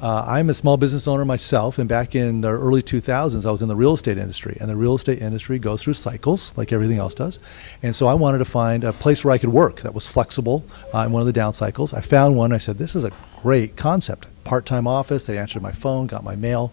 I'm a small business owner myself, and back in the early 2000s, I was in the real estate industry, and the real estate industry goes through cycles like everything else does. And so I wanted to find a place where I could work that was flexible in one of the down cycles. I found one. I said, this is a great concept. Part-time office. They answered my phone, got my mail.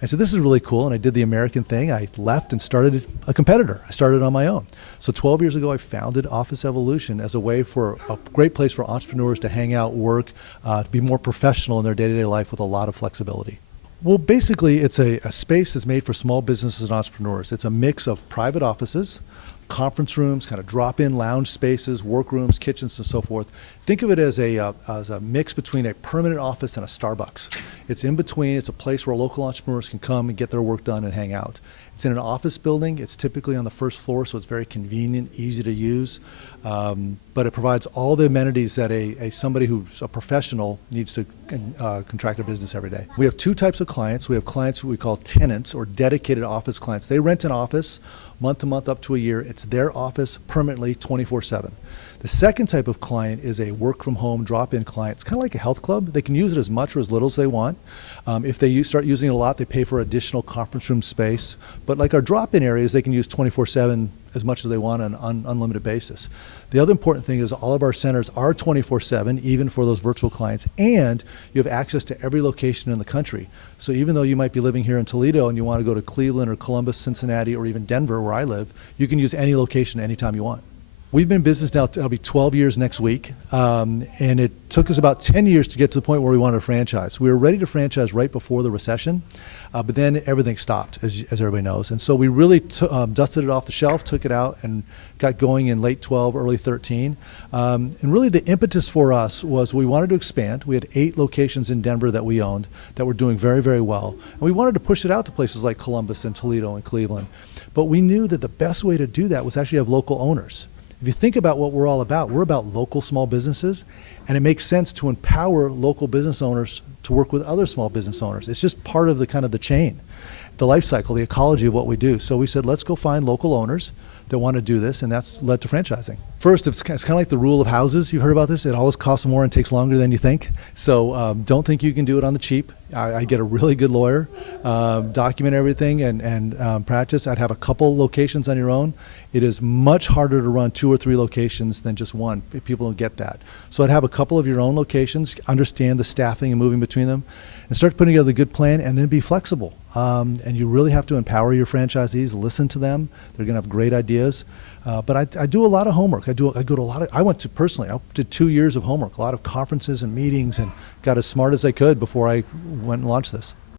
I said, this is really cool, and I did the American thing. I left and started a competitor. I started on my own. So 12 years ago, I founded Office Evolution as a way for a great place for entrepreneurs to hang out, work, to be more professional in their day-to-day life with a lot of flexibility. Well, basically, it's a space that's made for small businesses and entrepreneurs. It's a mix of private offices, conference rooms, kind of drop-in lounge spaces, workrooms, kitchens, and so forth. Think of it as a mix between a permanent office and a Starbucks. It's in between. It's a place where local entrepreneurs can come and get their work done and hang out. It's in an office building. It's typically on the first floor, so it's very convenient, easy to use. But it provides all the amenities that somebody who's a professional needs to contract a business every day. We have two types of clients. We have clients who we call tenants, or dedicated office clients. They rent an office month to month up to a year. It's their office permanently 24/7. The second type of client is a work from home drop-in client. It's kind of like a health club. They can use it as much or as little as they want. If they start using it a lot, they pay for additional conference room space. But like our drop-in areas, they can use 24/7 as much as they want on an unlimited basis. The other important thing is all of our centers are 24/7, even for those virtual clients, and you have access to every location in the country. So even though you might be living here in Toledo and you want to go to Cleveland or Columbus, Cincinnati, or even Denver, where I live, you can use any location anytime you want. We've been in business now, it'll be 12 years next week, and it took us about 10 years to get to the point where we wanted to franchise. We were ready to franchise right before the recession, but then everything stopped, as everybody knows. And so we really dusted it off the shelf, took it out, and got going in late 12, early 13. And really the impetus for us was we wanted to expand. We had 8 locations in Denver that we owned that were doing very, very well. And we wanted to push it out to places like Columbus and Toledo and Cleveland. But we knew that the best way to do that was actually have local owners. If you think about what we're all about, we're about local small businesses, and it makes sense to empower local business owners to work with other small business owners. It's just part of the kind of the chain, the life cycle, the ecology of what we do. So we said, let's go find local owners that want to do this, and that's led to franchising. First, it's kind of like the rule of houses. You've heard about this. It always costs more and takes longer than you think. So don't think you can do it on the cheap. I get a really good lawyer, document everything, and practice. I'd have a couple locations on your own. It is much harder to run 2 or 3 locations than just one. People don't get that. So I'd have a couple of your own locations, understand the staffing and moving between them, and start putting together a good plan, and then be flexible. And you really have to empower your franchisees, listen to them. They're going to have great ideas. But I do a lot of homework. I go to a lot of, I did 2 years of homework, a lot of conferences and meetings, and got as smart as I could before I went and launched this.